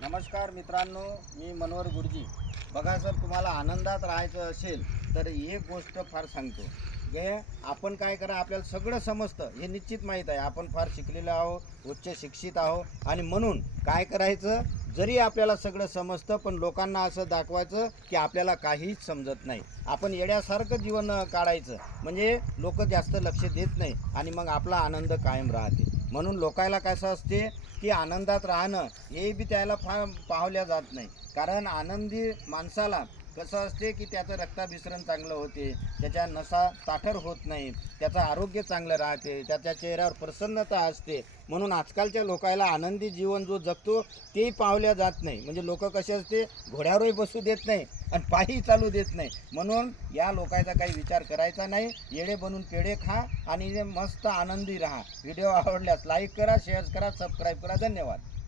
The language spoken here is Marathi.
नमस्कार मित्रांनो, मी मनोहर गुरुजी. बघा सर, तुम्हाला आनंदात राहायचं असेल तर एक गोष्ट फार सांगतो. जे आपण काय करा, आपल्याला सगळं समजतं हे निश्चित माहीत आहे. आपण फार शिकलेलो आहो, उच्च शिक्षित आहो, आणि म्हणून काय करायचं, जरी आपल्याला सगळं समजतं पण लोकांना असं दाखवायचं की आपल्याला काहीच समजत नाही. आपण येड्यासारखं जीवन काढायचं, म्हणजे लोक जास्त लक्ष देत नाही आणि मग आपला आनंद कायम राहते. म्हणून लोकायला कसं असते की आनंदात राहणं हे बी त्याला फार पाहल्या जात नाही. कारण आनंदी माणसाला कसं असते की त्याचं रक्ताभिसरण चांगलं होते, त्याच्या नसा ताठर होत नाही, त्याचं आरोग्य चांगलं राहते, त्याच्या चेहऱ्यावर प्रसन्नता असते. म्हणून आजकालच्या लोकायला आनंदी जीवन जो जगतो तेही पावल्या जात नाही. म्हणजे लोक कसे असते, घोड्यावरही बसू देत नाही आणि पायी चालू देत नाही. म्हणून या लोकांचा काही विचार करायचा नाही. येडे बनून पेढे खा आणि मस्त आनंदी राहा. व्हिडिओ आवडल्यास लाईक करा, शेअर करा, सबस्क्राईब करा. धन्यवाद.